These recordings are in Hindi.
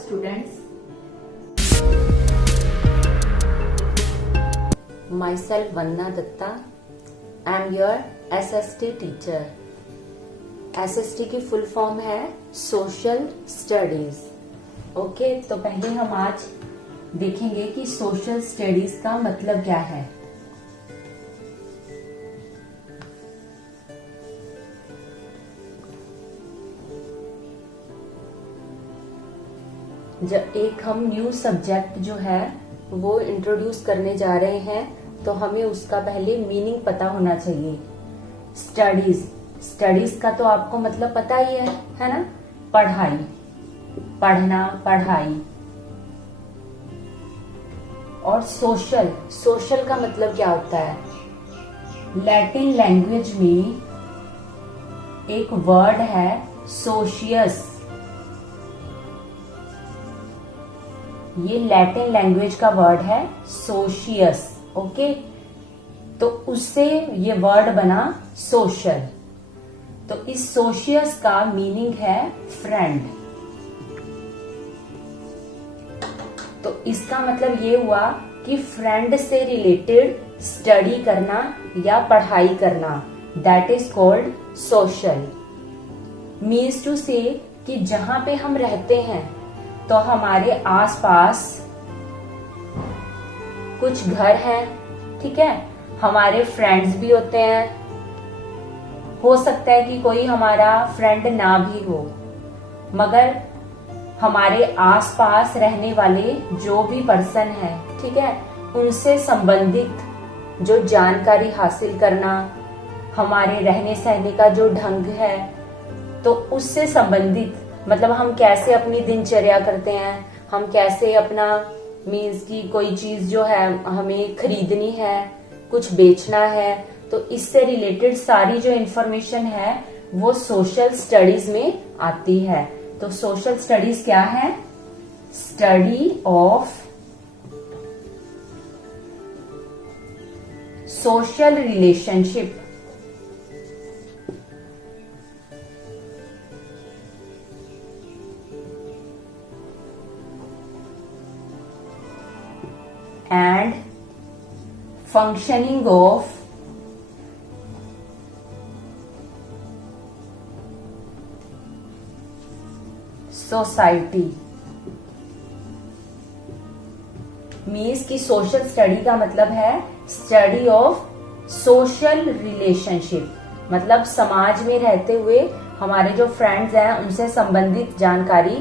students. Myself Vanna Datta. I am your SST teacher. SST की फुल फॉर्म है सोशल स्टडीज. ओके, तो पहले हम आज देखेंगे कि सोशल स्टडीज का मतलब क्या है. जब एक हम न्यू सब्जेक्ट जो है वो इंट्रोड्यूस करने जा रहे हैं तो हमें उसका पहले मीनिंग पता होना चाहिए. स्टडीज का तो आपको मतलब पता ही है ना. पढ़ाई, पढ़ना, पढ़ाई. और सोशल का मतलब क्या होता है. लैटिन लैंग्वेज में एक वर्ड है सोशियस. ये लैटिन लैंग्वेज का वर्ड है सोशियस. ओके, तो उससे ये वर्ड बना सोशल. तो इस सोशियस का मीनिंग है फ्रेंड. तो इसका मतलब ये हुआ कि फ्रेंड से रिलेटेड स्टडी करना या पढ़ाई करना, that is called social. Means to say कि जहां पे हम रहते हैं तो हमारे आसपास कुछ घर हैं, ठीक है. हमारे फ्रेंड्स भी होते हैं. हो सकता है कि कोई हमारा फ्रेंड ना भी हो, मगर हमारे आसपास रहने वाले जो भी पर्सन है, ठीक है, उनसे संबंधित जो जानकारी हासिल करना, हमारे रहने सहने का जो ढंग है, तो उससे संबंधित मतलब हम कैसे अपनी दिनचर्या करते हैं, हम कैसे अपना मीन्स की कोई चीज जो है हमें खरीदनी है, कुछ बेचना है, तो इससे रिलेटेड सारी जो इंफॉर्मेशन है वो सोशल स्टडीज में आती है. तो सोशल स्टडीज क्या है. Study of social relationship. And functioning of society. Means की सोशल स्टडी का मतलब है स्टडी ऑफ सोशल रिलेशनशिप. मतलब समाज में रहते हुए हमारे जो फ्रेंड्स हैं उनसे संबंधित जानकारी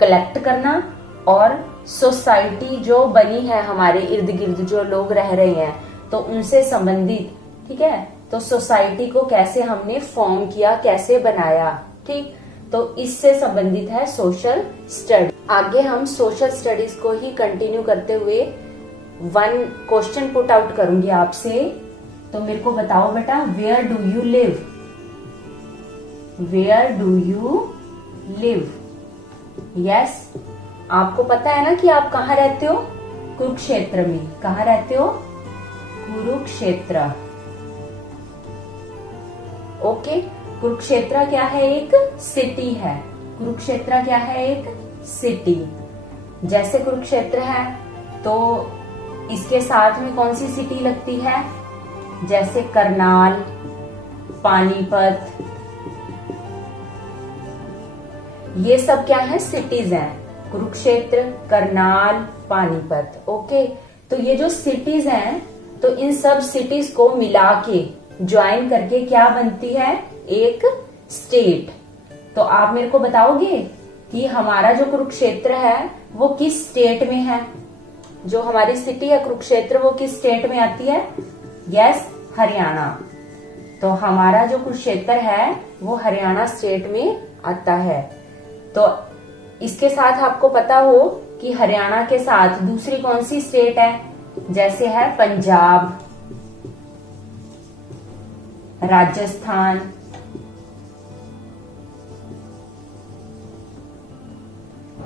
कलेक्ट करना, और सोसाइटी जो बनी है हमारे इर्द गिर्द जो लोग रह रहे हैं तो उनसे संबंधित, ठीक है. तो सोसाइटी को कैसे हमने फॉर्म किया, कैसे बनाया, ठीक. तो इससे संबंधित है सोशल स्टडी. आगे हम सोशल स्टडीज को ही कंटिन्यू करते हुए वन क्वेश्चन पुट आउट करूंगी आपसे. तो मेरे को बताओ बेटा, where do you live. Where do you live. Yes, आपको पता है ना कि आप कहाँ रहते हो. कुरुक्षेत्र में. कहाँ रहते हो. कुरुक्षेत्र. ओके, कुरुक्षेत्र क्या है. एक सिटी है. कुरुक्षेत्र क्या है. एक सिटी. जैसे कुरुक्षेत्र है तो इसके साथ में कौन सी सिटी लगती है. जैसे करनाल, पानीपत, ये सब क्या है. सिटीज हैं. कुरुक्षेत्र, करनाल, पानीपत. ओके, तो ये जो सिटीज हैं तो इन सब सिटीज को मिला के ज्वाइन करके क्या बनती है. एक स्टेट. तो आप मेरे को बताओगे कि हमारा जो कुरुक्षेत्र है वो किस स्टेट में है. जो हमारी सिटी है कुरुक्षेत्र वो किस स्टेट में आती है. यस, हरियाणा. तो हमारा जो कुरुक्षेत्र है वो हरियाणा स्टेट में आता है. तो इसके साथ आपको पता हो कि हरियाणा के साथ दूसरी कौन सी स्टेट है. जैसे है पंजाब, राजस्थान,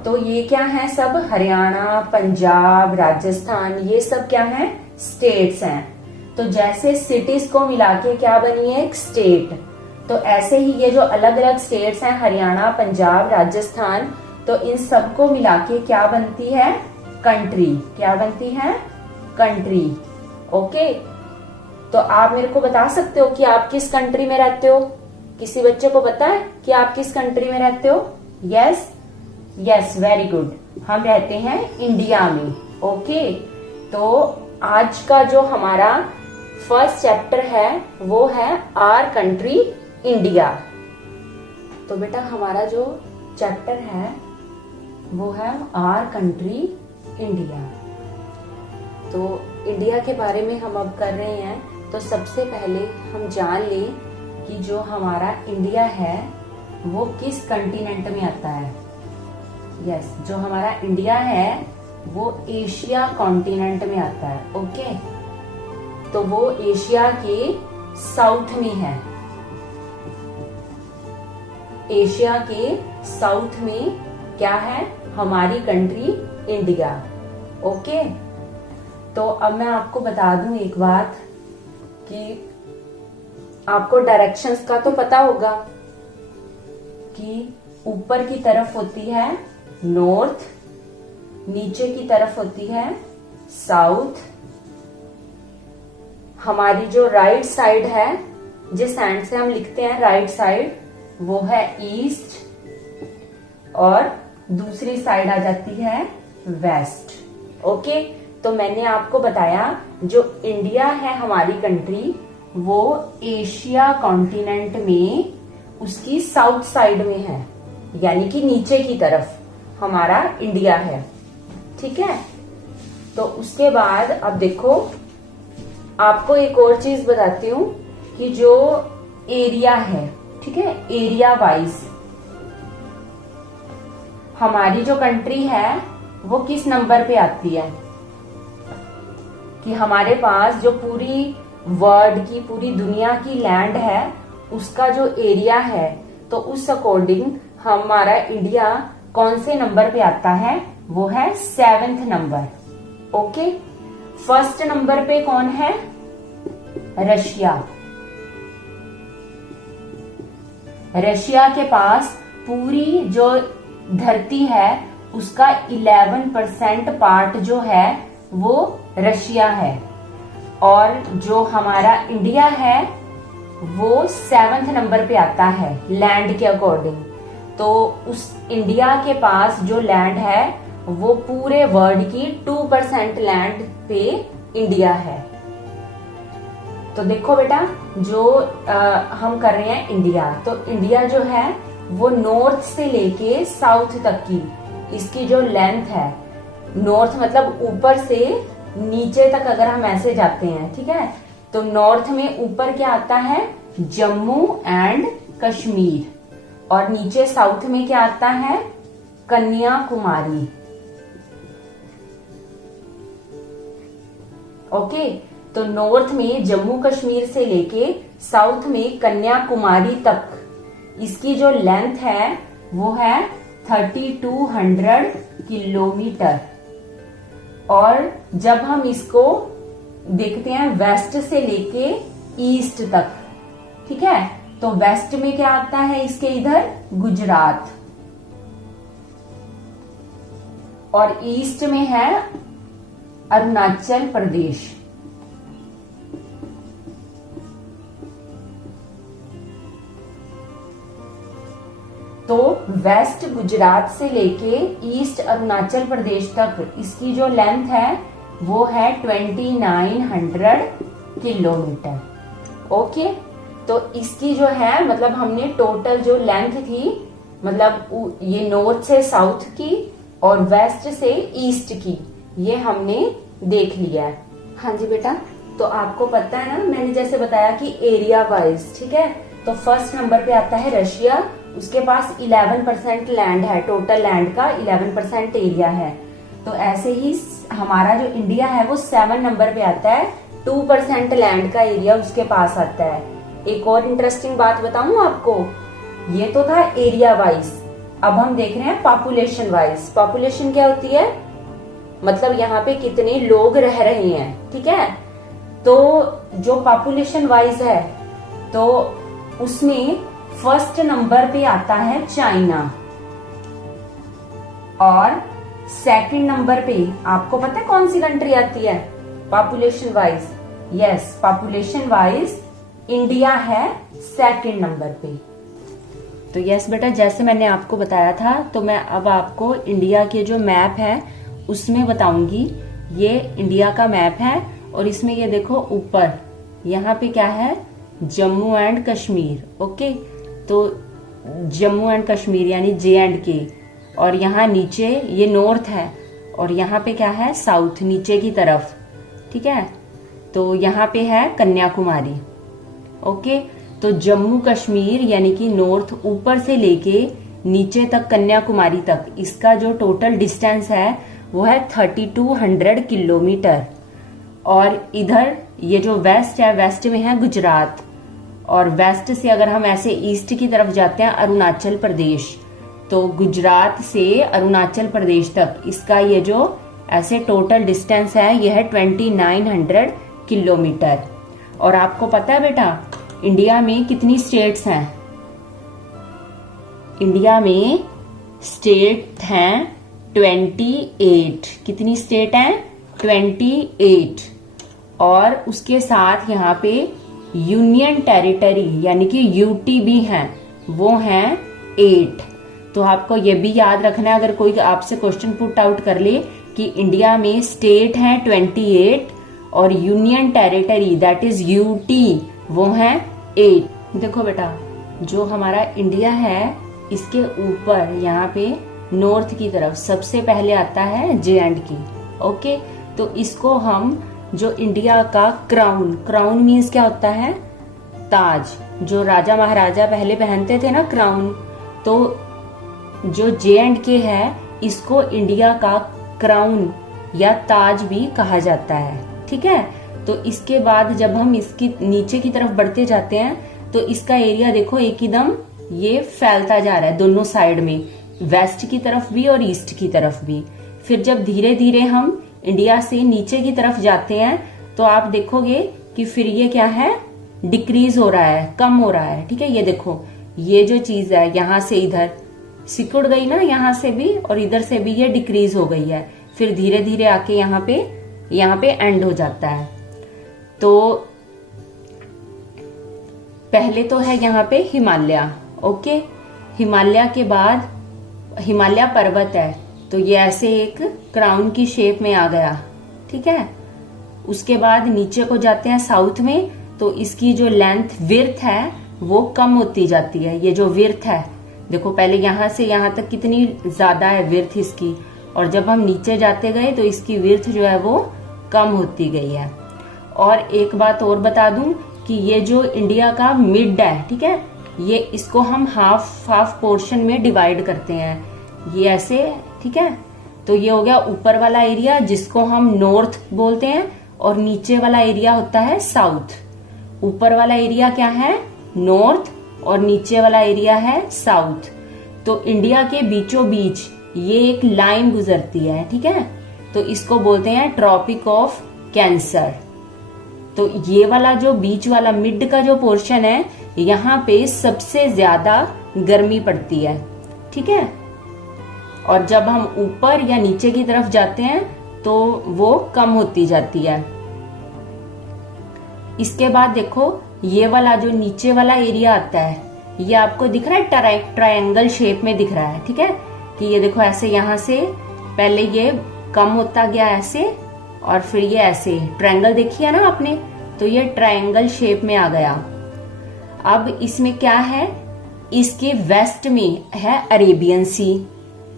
तो ये क्या है सब. हरियाणा, पंजाब, राजस्थान, ये सब क्या है. स्टेट्स हैं. तो जैसे सिटीज को मिला के क्या बनी है. एक स्टेट. तो ऐसे ही ये जो अलग अलग स्टेट्स हैं, हरियाणा, पंजाब, राजस्थान, तो इन सबको मिला के क्या बनती है? कंट्री। क्या बनती है? कंट्री। ओके, तो आप मेरे को बता सकते हो कि आप किस कंट्री में रहते हो? किसी बच्चे को पता है कि आप किस कंट्री में रहते हो? Yes, yes, very good. हम रहते हैं इंडिया में। ओके, तो आज का जो हमारा फर्स्ट चैप्टर है वो है आवर कंट्री इंडिया। तो बेटा हमारा जो चैप्टर है वो है आवर कंट्री इंडिया। तो इंडिया के बारे में हम अब कर रहे हैं, तो सबसे पहले हम जान लें कि जो हमारा इंडिया है वो किस कंटिनेंट में आता है। यस, जो हमारा इंडिया है वो एशिया कॉन्टिनेंट में आता है। ओके, तो वो एशिया के साउथ में है। एशिया के साउथ में क्या है? हमारी कंट्री इंडिया। ओके, तो अब मैं आपको बता दूं एक बात कि आपको डायरेक्शंस का तो पता होगा कि ऊपर की तरफ होती है नॉर्थ, नीचे की तरफ होती है साउथ। हमारी जो राइट साइड है, जिस हैंड से हम लिखते हैं राइट साइड, वो है ईस्ट, और दूसरी साइड आ जाती है वेस्ट। ओके, तो मैंने आपको बताया जो इंडिया है हमारी कंट्री वो एशिया कॉन्टिनेंट में उसकी साउथ साइड में है, यानी कि नीचे की तरफ हमारा इंडिया है। ठीक है, तो उसके बाद अब देखो आपको एक और चीज बताती हूँ कि जो एरिया है, ठीक है, एरिया वाइज हमारी जो कंट्री है वो किस नंबर पे आती है, कि हमारे पास जो पूरी वर्ल्ड की, पूरी दुनिया की लैंड है उसका जो एरिया है, तो उस अकॉर्डिंग हमारा इंडिया कौन से नंबर पे आता है? वो है 7th number. Okay, first number पे कौन है? रशिया। रशिया के पास पूरी जो धरती है उसका 11% पार्ट जो है वो रशिया है, और जो हमारा इंडिया है वो 7th नंबर पे आता है लैंड के अकॉर्डिंग। तो उस इंडिया के पास जो लैंड है वो पूरे वर्ल्ड की 2% लैंड पे इंडिया है। तो देखो बेटा, जो हम कर रहे हैं इंडिया, तो इंडिया जो है वो नॉर्थ से लेके साउथ तक की इसकी जो लेंथ है, नॉर्थ मतलब ऊपर से नीचे तक अगर हम ऐसे जाते हैं, ठीक है, तो नॉर्थ में ऊपर क्या आता है? जम्मू एंड कश्मीर, और नीचे साउथ में क्या आता है? कन्याकुमारी। ओके, तो नॉर्थ में जम्मू कश्मीर से लेके साउथ में कन्याकुमारी तक इसकी जो लेंथ है वो है 3200 किलोमीटर। और जब हम इसको देखते हैं वेस्ट से लेके ईस्ट तक, ठीक है, तो वेस्ट में क्या आता है इसके? इधर गुजरात, और ईस्ट में है अरुणाचल प्रदेश। तो वेस्ट गुजरात से लेके ईस्ट अरुणाचल प्रदेश तक इसकी जो लेंथ है वो है 2900 किलोमीटर। ओके, तो इसकी जो है मतलब हमने टोटल जो लेंथ थी, मतलब ये नॉर्थ से साउथ की और वेस्ट से ईस्ट की, ये हमने देख लिया है। हाँ जी बेटा, तो आपको पता है ना, मैंने जैसे बताया कि एरिया वाइज, ठीक है, तो फर्स्ट नंबर पे आता है रशिया, उसके पास 11% लैंड है, टोटल लैंड का 11% एरिया है। तो ऐसे ही हमारा जो इंडिया है वो 7 नंबर पे आता है, 2% लैंड का एरिया उसके पास आता है। एक और इंटरेस्टिंग बात बताऊं आपको, ये तो था एरिया वाइज, अब हम देख रहे हैं पॉपुलेशन वाइज। पॉपुलेशन क्या होती है? मतलब यहाँ पे कितने लोग रह रहे हैं, ठीक है। तो जो पॉपुलेशन वाइज है तो उसमें फर्स्ट नंबर पे आता है चाइना। और सेकंड नंबर पे आपको पता है कौन सी कंट्री आती है population wise? Yes, population wise India है सेकंड नंबर पे। तो यस बेटा, जैसे मैंने आपको बताया था, तो मैं अब आपको इंडिया के जो मैप है उसमें बताऊंगी। ये इंडिया का मैप है और इसमें ये देखो ऊपर यहाँ पे क्या है, जम्मू एंड कश्मीर। ओके, तो जम्मू एंड कश्मीर यानी JNK, और यहाँ नीचे ये नॉर्थ है और यहाँ पे क्या है, साउथ नीचे की तरफ। ठीक है, तो यहाँ पे है कन्याकुमारी। ओके, तो जम्मू कश्मीर यानी कि नॉर्थ ऊपर से लेके नीचे तक कन्याकुमारी तक, इसका जो टोटल डिस्टेंस है वो है 3200 किलोमीटर। और इधर ये जो वेस्ट है, वेस्ट में है गुजरात, और वेस्ट से अगर हम ऐसे ईस्ट की तरफ जाते हैं अरुणाचल प्रदेश, तो गुजरात से अरुणाचल प्रदेश तक इसका ये जो ऐसे टोटल डिस्टेंस है ये है 2900 किलोमीटर। और आपको पता है बेटा इंडिया में कितनी स्टेट्स हैं? इंडिया में स्टेट हैं 28। कितनी स्टेट हैं? 28। और उसके साथ यहाँ पे यूनियन टेरिटरी यानी कि UT भी हैं, वो हैं 8। तो आपको ये भी याद रखना है, अगर कोई आपसे क्वेश्चन पुट आउट कर ले कि इंडिया में स्टेट हैं 28 और union territory that is UT वो है 8। देखो बेटा, जो हमारा इंडिया है इसके ऊपर यहाँ पे नॉर्थ की तरफ सबसे पहले आता है JNK। ओके, तो इसको हम जो इंडिया का क्राउन, क्राउन मीन्स क्या होता है? ताज। जो राजा महाराजा पहले पहनते थे ना क्राउन, तो जो JNK है इसको इंडिया का क्राउन या ताज भी कहा जाता है। ठीक है, तो इसके बाद जब हम इसकी नीचे की तरफ बढ़ते जाते हैं तो इसका एरिया देखो एकदम ये फैलता जा रहा है दोनों साइड में, वेस्ट की तरफ भी और ईस्ट की तरफ भी। फिर जब धीरे धीरे हम इंडिया से नीचे की तरफ जाते हैं तो आप देखोगे कि फिर ये क्या है, डिक्रीज हो रहा है, कम हो रहा है। ठीक है, ये देखो ये जो चीज है यहाँ से इधर सिकुड़ गई ना, यहाँ से भी और इधर से भी ये डिक्रीज हो गई है, फिर धीरे धीरे आके यहाँ पे एंड हो जाता है। तो पहले तो है यहाँ पे हिमालय। ओके, हिमालय के बाद हिमालय पर्वत है, तो ये ऐसे एक क्राउन की शेप में आ गया। ठीक है, उसके बाद नीचे को जाते हैं साउथ में, तो इसकी जो लेंथ विड्थ है वो कम होती जाती है। ये जो विड्थ है देखो, पहले यहाँ से यहाँ तक कितनी ज्यादा है विड्थ इसकी, और जब हम नीचे जाते गए तो इसकी विड्थ जो है वो कम होती गई है। और एक बात और बता दूं कि ये जो इंडिया का मिड है, ठीक है, ये इसको हम हाफ पोर्शन में डिवाइड करते हैं, ये ऐसे। ठीक है, तो ये हो गया ऊपर वाला एरिया जिसको हम नॉर्थ बोलते हैं, और नीचे वाला एरिया होता है साउथ। ऊपर वाला एरिया क्या है, नॉर्थ, और नीचे वाला एरिया है साउथ। तो इंडिया के बीचों बीच ये एक लाइन गुजरती है। ठीक है, तो इसको बोलते हैं ट्रॉपिक ऑफ कैंसर। तो ये वाला जो बीच वाला मिड का जो पोर्शन है, यहाँ पे सबसे ज्यादा गर्मी पड़ती है। ठीक है, और जब हम ऊपर या नीचे की तरफ जाते हैं तो वो कम होती जाती है। इसके बाद देखो ये वाला जो नीचे वाला एरिया आता है, ये आपको दिख रहा है ट्रायंगल शेप में दिख रहा है। ठीक है, कि ये देखो ऐसे यहाँ से पहले ये कम होता गया ऐसे, और फिर ये ऐसे ट्रायंगल देखिए ना आपने, तो ये ट्रायंगल शेप में आ गया। अब इसमें क्या है, इसके वेस्ट में है अरेबियन सी।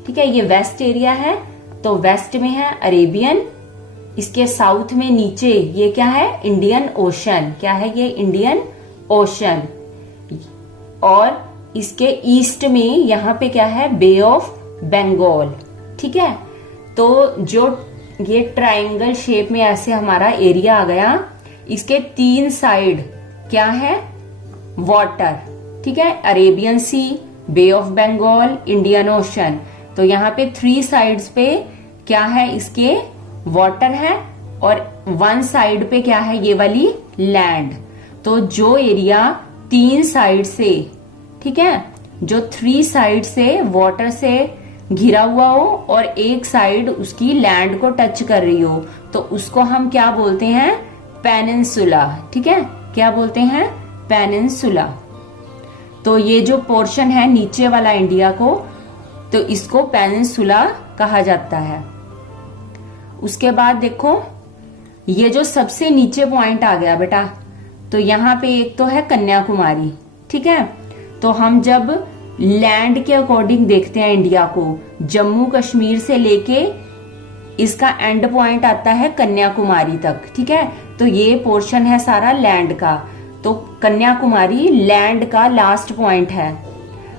ठीक है, ये वेस्ट एरिया है, तो वेस्ट में है अरेबियन। इसके साउथ में नीचे ये क्या है, इंडियन ओशन। क्या है ये, इंडियन ओशन। और इसके ईस्ट में यहाँ पे क्या है, बे ऑफ बंगाल। ठीक है, तो जो ये ट्रायंगल शेप में ऐसे हमारा एरिया आ गया, इसके 3 साइड क्या है, वाटर। ठीक है, Arabian Sea, Bay of Bengal, Indian Ocean. तो यहाँ पे 3 साइड्स पे क्या है, इसके वाटर है, और 1 साइड पे क्या है, ये वाली लैंड। तो जो एरिया 3 साइड से, ठीक है, जो 3 साइड से वाटर से घिरा हुआ हो और एक साइड उसकी लैंड को टच कर रही हो, तो उसको हम क्या बोलते हैं? पेनिनसुला। ठीक है, क्या बोलते हैं? पेनिनसुला। तो ये जो पोर्शन है नीचे वाला इंडिया को, तो इसको पेनिनसुला कहा जाता है। उसके बाद देखो, ये जो सबसे नीचे पॉइंट आ गया बेटा, तो यहाँ पे एक तो है कन्याकुमारी। ठीक है, तो हम जब लैंड के अकॉर्डिंग देखते हैं इंडिया को, जम्मू कश्मीर से लेके इसका एंड पॉइंट आता है कन्याकुमारी तक। ठीक है, तो ये पोर्शन है सारा लैंड का, तो कन्याकुमारी लैंड का लास्ट पॉइंट है।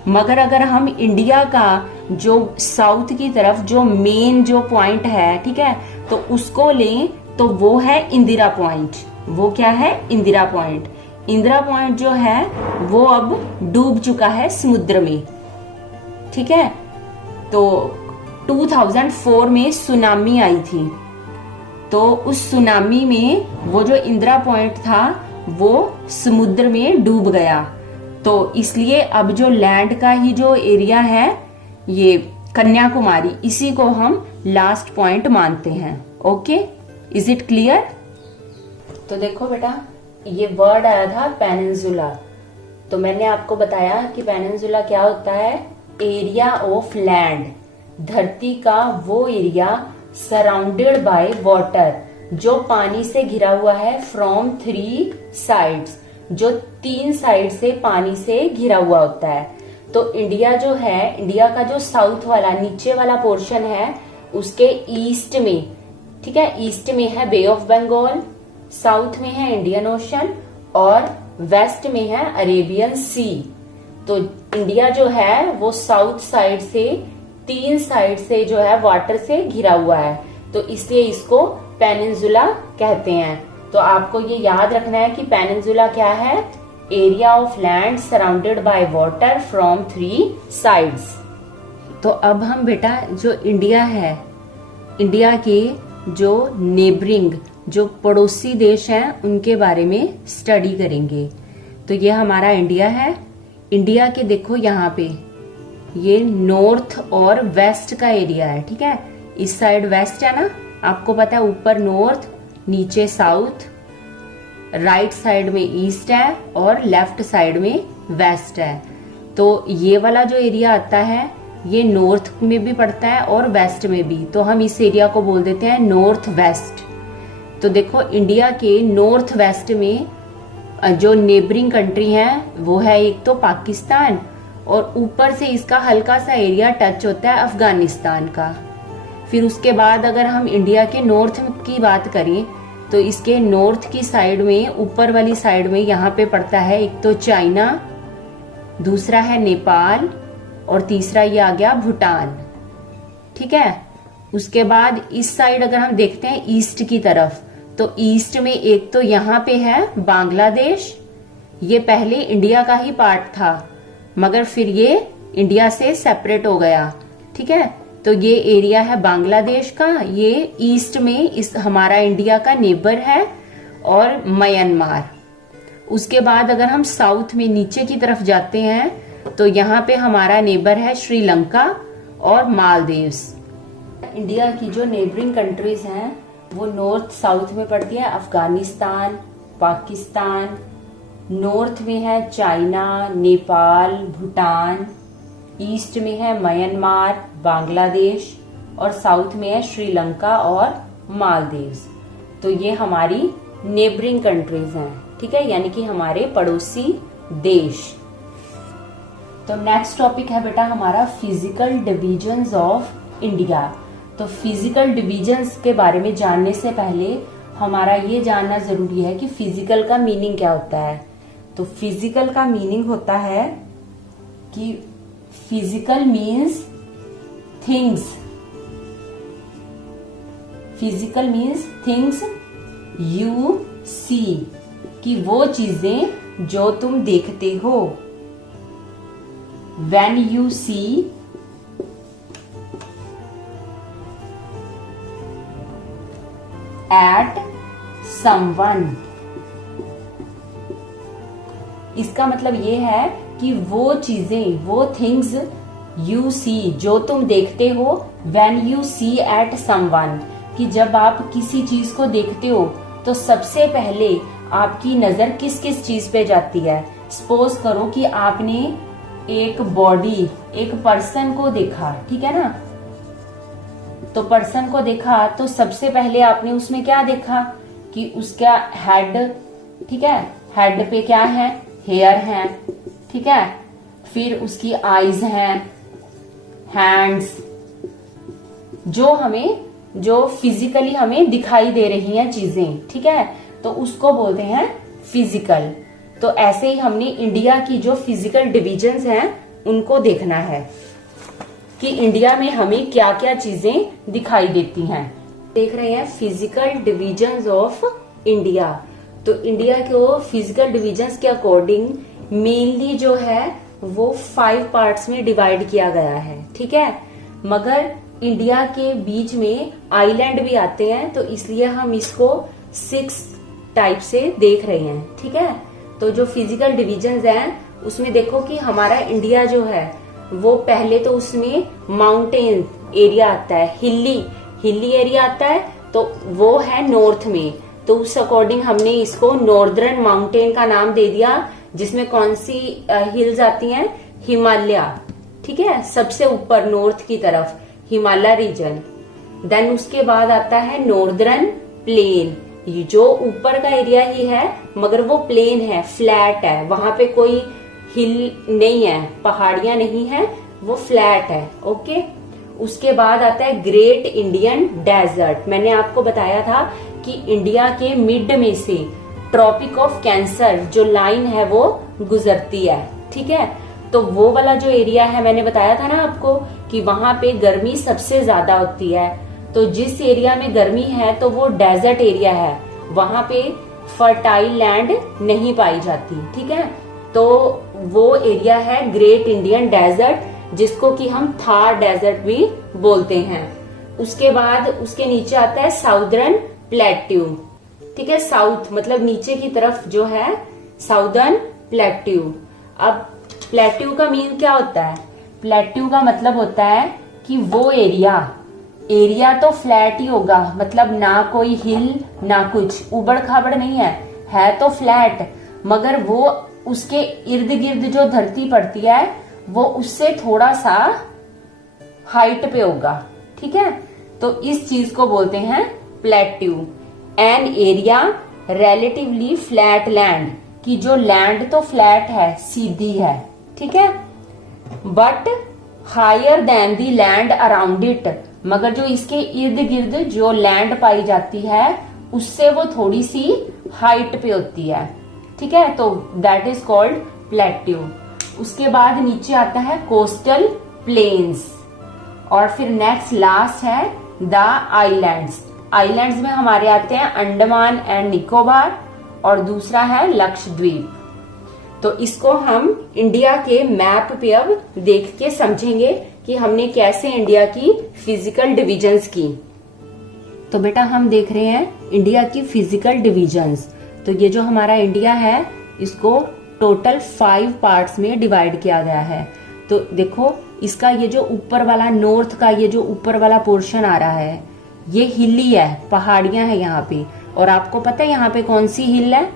मगर अगर हम इंडिया का जो साउथ की तरफ जो मेन जो पॉइंट है, ठीक है, तो उसको लें तो वो है इंदिरा पॉइंट। वो क्या है? इंदिरा पॉइंट। इंदिरा पॉइंट जो है वो अब डूब चुका है समुद्र में। ठीक है, तो 2004 में सुनामी आई थी, तो उस सुनामी में वो जो इंदिरा पॉइंट था वो समुद्र में डूब गया। तो इसलिए अब जो लैंड का ही जो एरिया है ये कन्याकुमारी, इसी को हम लास्ट पॉइंट मानते हैं। Okay, is it clear? तो देखो बेटा, ये वर्ड आया था पेनिनसुला, तो मैंने आपको बताया कि पेनिनसुला क्या होता है? एरिया ऑफ लैंड, धरती का वो एरिया सराउंडेड बाय वाटर, जो पानी से घिरा हुआ है, फ्रॉम 3 साइड्स, जो 3 साइड से पानी से घिरा हुआ होता है। तो इंडिया जो है, इंडिया का जो साउथ वाला नीचे वाला पोर्शन है, उसके ईस्ट में, ठीक है, ईस्ट में है बे ऑफ बंगाल, साउथ में है इंडियन ओशन और वेस्ट में है अरेबियन सी। तो इंडिया जो है वो साउथ साइड से 3 साइड से जो है वाटर से घिरा हुआ है, तो इसलिए इसको पेनिनसुला कहते हैं। तो आपको ये याद रखना है कि पेनिनसुला क्या है? Area of land surrounded by water from 3 sides. तो अब हम बेटा जो इंडिया है, इंडिया के जो नेबरिंग, जो पड़ोसी देश हैं, उनके बारे में स्टडी करेंगे। तो ये हमारा इंडिया है। इंडिया के देखो यहाँ पे ये नॉर्थ और वेस्ट का एरिया है। ठीक है, इस साइड वेस्ट है ना, आपको पता है, ऊपर नॉर्थ, नीचे साउथ, राइट साइड में ईस्ट है और लेफ्ट साइड में वेस्ट है। तो ये वाला जो एरिया आता है ये नॉर्थ में भी पड़ता है और वेस्ट में भी, तो हम इस एरिया को बोल देते हैं नॉर्थ वेस्ट। तो देखो इंडिया के नॉर्थ वेस्ट में जो नेबरिंग कंट्री है वो है एक तो पाकिस्तान, और ऊपर से इसका हल्का सा एरिया टच होता है अफगानिस्तान का। फिर उसके बाद अगर हम इंडिया के नॉर्थ की बात करें तो इसके नॉर्थ की साइड में, ऊपर वाली साइड में यहाँ पे पड़ता है एक तो चाइना, दूसरा है नेपाल और तीसरा ये आ गया भूटान। ठीक है, उसके बाद इस साइड अगर हम देखते हैं ईस्ट की तरफ, तो ईस्ट में एक तो यहाँ पे है बांग्लादेश, ये पहले इंडिया का ही पार्ट था मगर फिर ये इंडिया से सेपरेट हो गया। ठीक है, तो ये एरिया है बांग्लादेश का, ये ईस्ट में इस हमारा इंडिया का नेबर है, और म्यांमार। उसके बाद अगर हम साउथ में नीचे की तरफ जाते हैं तो यहाँ पे हमारा नेबर है श्रीलंका और मालदीव्स। इंडिया की जो नेबरिंग कंट्रीज हैं वो नॉर्थ साउथ में पड़ती है, अफगानिस्तान, पाकिस्तान, नॉर्थ में है चाइना, नेपाल, भूटान, ईस्ट में है म्यांमार, बांग्लादेश, और साउथ में है श्रीलंका और मालदीव्स। तो ये हमारी नेबरिंग कंट्रीज हैं। ठीक है, यानी कि हमारे पड़ोसी देश। तो नेक्स्ट टॉपिक है बेटा हमारा फिजिकल डिविजन्स ऑफ इंडिया। तो फिजिकल डिविजन्स के बारे में जानने से पहले हमारा ये जानना जरूरी है कि फिजिकल का मीनिंग क्या होता है। तो फिजिकल का मीनिंग होता है कि physical means things, physical means things you see, कि वो चीजें जो तुम देखते हो। When you see at someone, इसका मतलब ये है कि वो चीजें, वो थिंग्स यू सी जो तुम देखते हो, when you see at someone कि जब आप किसी चीज को देखते हो तो सबसे पहले आपकी नजर किस किस चीज पे जाती है। सपोज करो कि आपने एक बॉडी, एक पर्सन को देखा, ठीक है ना, तो पर्सन को देखा तो सबसे पहले आपने उसमें क्या देखा कि उसका हेड, ठीक है, हेड पे क्या है, हेयर है, ठीक है, फिर उसकी आईज हैं, हैंड्स, जो फिजिकली हमें दिखाई दे रही हैं चीजें, ठीक है, तो उसको बोलते हैं फिजिकल। तो ऐसे ही हमने इंडिया की जो फिजिकल डिविजन्स हैं उनको देखना है कि इंडिया में हमें क्या क्या चीजें दिखाई देती हैं। देख रहे हैं फिजिकल डिविजन्स ऑफ इंडिया। तो इंडिया को फिजिकल डिविजन्स के अकॉर्डिंग मेनली जो है वो 5 पार्ट्स में डिवाइड किया गया है, ठीक है, मगर इंडिया के बीच में आइलैंड भी आते हैं तो इसलिए हम इसको 6 टाइप से देख रहे हैं, ठीक है। तो जो फिजिकल डिविजन्स हैं उसमें देखो कि हमारा इंडिया जो है वो पहले तो उसमें माउंटेन एरिया आता है, हिली एरिया आता है, तो वो है नॉर्थ में, तो उस अकॉर्डिंग हमने इसको नॉर्दर्न माउंटेन का नाम दे दिया, जिसमें कौन सी हिल्स आती हैं, हिमालय, ठीक है, सबसे ऊपर नॉर्थ की तरफ हिमालय रीजन। देन उसके बाद आता है नॉर्दर्न प्लेन, ये जो ऊपर का एरिया ही है मगर वो प्लेन है, फ्लैट है, वहां पे कोई हिल नहीं है, पहाड़ियां नहीं है, वो फ्लैट है, ओके। उसके बाद आता है ग्रेट इंडियन डेजर्ट। मैंने आपको बताया था कि इंडिया के मिड में से ट्रॉपिक ऑफ कैंसर जो लाइन है वो गुजरती है, ठीक है, तो वो वाला जो एरिया है मैंने बताया था ना आपको कि वहां पे गर्मी सबसे ज्यादा होती है। तो जिस एरिया में गर्मी है तो वो डेजर्ट एरिया है, वहां पे फर्टाइल लैंड नहीं पाई जाती, ठीक है, तो वो एरिया है ग्रेट इंडियन डेजर्ट, जिसको कि हम थार डेजर्ट भी बोलते हैं। उसके बाद उसके नीचे आता है साउदर्न प्लेट्यू, ठीक है, साउथ मतलब नीचे की तरफ जो है साउदर्न प्लेट्यू। अब प्लेट्यू का मीन क्या होता है, प्लेट्यू का मतलब होता है कि वो एरिया तो फ्लैट ही होगा, मतलब ना कोई हिल ना कुछ उबड़ खाबड़ नहीं है तो फ्लैट, मगर वो उसके इर्द गिर्द जो धरती पड़ती है वो उससे थोड़ा सा हाइट पे होगा, ठीक है, तो इस चीज को बोलते हैं plateau. An area relatively flat land, कि जो लैंड तो फ्लैट है, सीधी है, ठीक है, but higher than the land around it, मगर जो इसके इर्द गिर्द जो लैंड पाई जाती है उससे वो थोड़ी सी हाइट पे होती है, ठीक है, तो दैट इज कॉल्ड प्लेट्यू। उसके बाद नीचे आता है कोस्टल प्लेन्स, और फिर नेक्स्ट लास्ट है द आइलैंड्स। आइलैंड्स में हमारे आते हैं अंडमान एंड निकोबार, और दूसरा है लक्षद्वीप। तो इसको हम इंडिया के मैप पे अब देख के समझेंगे कि हमने कैसे इंडिया की फिजिकल डिविजन्स की। तो बेटा हम देख रहे हैं इंडिया की फिजिकल डिविजन्स। तो ये जो हमारा इंडिया है इसको टोटल 5 पार्ट्स में डिवाइड किया गया है। तो देखो इसका ये जो ऊपर वाला नॉर्थ का ये जो ऊपर वाला पोर्शन आ रहा है ये हिली है, पहाड़ियां है यहाँ पे, और आपको पता है यहाँ पे कौन सी हिल है,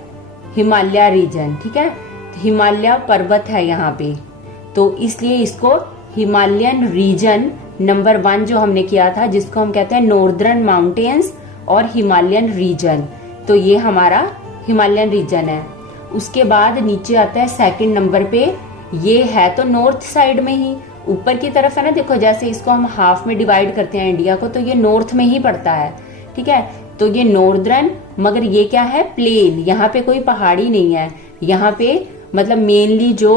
हिमालय रीजन, ठीक है, हिमालय पर्वत है यहाँ पे, तो इसलिए इसको हिमालयन रीजन नंबर 1 जो हमने किया था, जिसको हम कहते हैं नॉर्दर्न माउंटेन्स और हिमालयन रीजन, तो ये हमारा हिमालयन रीजन है। उसके बाद नीचे आता है सेकंड नंबर पे, ये है तो नॉर्थ साइड में ही, ऊपर की तरफ है ना, देखो जैसे इसको हम हाफ में डिवाइड करते हैं इंडिया को, तो ये नॉर्थ में ही पड़ता है, ठीक है, तो ये नॉर्दर्न, मगर ये क्या है, प्लेन, यहाँ पे कोई पहाड़ी नहीं है, यहाँ पे मतलब मेनली जो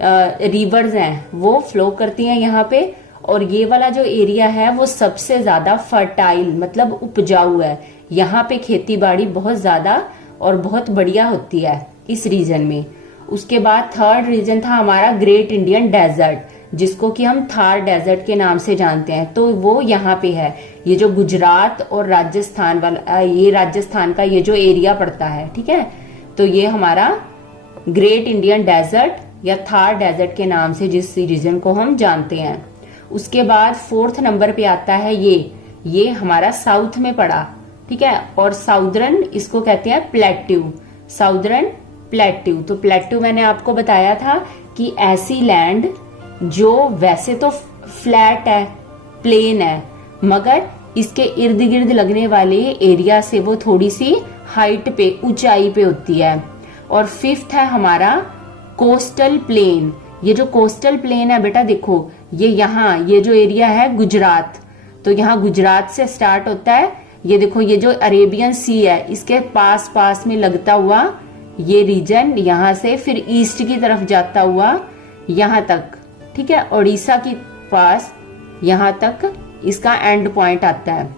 रिवर्स हैं वो फ्लो करती हैं यहाँ पे, और ये वाला जो एरिया है वो सबसे ज्यादा फर्टाइल मतलब उपजाऊ है, यहाँ पे खेती बाड़ी बहुत ज्यादा और बहुत बढ़िया होती है इस रीजन में। उसके बाद थर्ड रीजन था हमारा ग्रेट इंडियन डेजर्ट, जिसको कि हम थार डेजर्ट के नाम से जानते हैं, तो वो यहाँ पे है, ये जो गुजरात और राजस्थान वाला, ये राजस्थान का ये जो एरिया पड़ता है, ठीक है, तो ये हमारा ग्रेट इंडियन डेजर्ट या थार डेजर्ट के नाम से जिस रीजन को हम जानते हैं। उसके बाद 4th नंबर पे आता है ये हमारा साउथ में पड़ा, ठीक है। और साउदर्न इसको कहते हैं प्लेट्यू, साउदर्न प्लेट्यू। तो प्लेट्यू मैंने आपको बताया था कि ऐसी लैंड जो वैसे तो फ्लैट है, प्लेन है, मगर इसके इर्द गिर्द लगने वाले एरिया से वो थोड़ी सी हाइट पे, ऊंचाई पे होती है। और 5th है हमारा कोस्टल प्लेन। ये जो कोस्टल प्लेन है बेटा देखो, ये जो एरिया है गुजरात, तो यहाँ गुजरात से स्टार्ट होता है। ये देखो ये जो अरेबियन सी है इसके पास पास में लगता हुआ ये रीजन, यहाँ से फिर ईस्ट की तरफ जाता हुआ यहाँ तक, ठीक है, उड़ीसा के पास यहाँ तक इसका एंड पॉइंट आता है।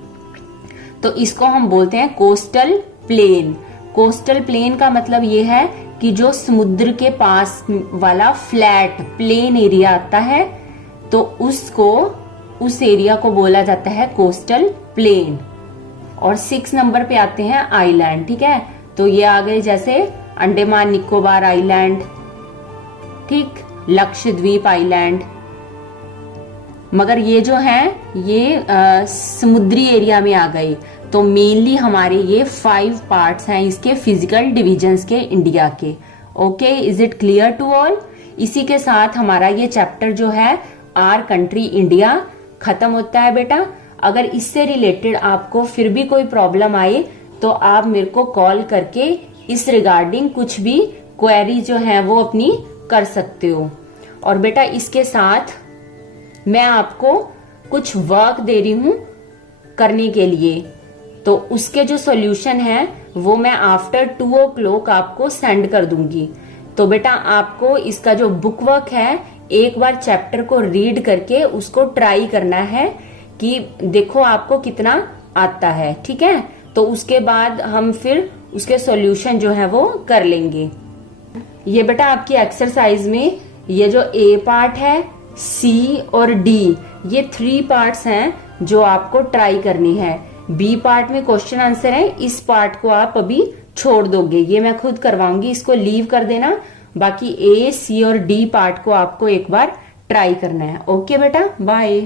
तो इसको हम बोलते हैं कोस्टल प्लेन। कोस्टल प्लेन का मतलब ये है कि जो समुद्र के पास वाला फ्लैट प्लेन एरिया आता है, तो उस एरिया को बोला जाता है कोस्टल प्लेन। और 6 नंबर पे आते हैं आइलैंड, ठीक है। तो ये आ गए जैसे अंडमान निकोबार आइलैंड, ठीक, लक्षद्वीप आइलैंड। मगर ये जो हैं ये समुद्री एरिया में आ गए। तो मेनली हमारे ये 5 पार्ट्स हैं इसके फिजिकल डिविजन्स के इंडिया के। Okay, is it clear to all? इसी के साथ हमारा ये चैप्टर जो है आर कंट्री इंडिया खत्म होता है बेटा। अगर इससे रिलेटेड आपको फिर भी कोई प्रॉब्लम आए तो आप मेरे को कॉल करके इस रिगार्डिंग कुछ भी क्वेरी जो है वो अपनी कर सकते हो। और बेटा इसके साथ मैं आपको कुछ वर्क दे रही हूं करने के लिए, तो उसके जो सॉल्यूशन है वो मैं आफ्टर 2 o'clock आपको सेंड कर दूंगी। तो बेटा आपको इसका जो बुक वर्क है एक बार चैप्टर को रीड करके उसको ट्राई करना है कि देखो आपको कितना आता है, ठीक है। तो उसके बाद हम फिर उसके सॉल्यूशन जो है वो कर लेंगे। ये बेटा आपकी एक्सरसाइज में ये जो ए पार्ट है, सी और डी, ये 3 पार्ट्स हैं जो आपको ट्राई करनी है। बी पार्ट में क्वेश्चन आंसर है, इस पार्ट को आप अभी छोड़ दोगे, ये मैं खुद करवाऊंगी, इसको लीव कर देना। बाकी ए, सी और डी पार्ट को आपको एक बार ट्राई करना है। ओके बेटा, बाय।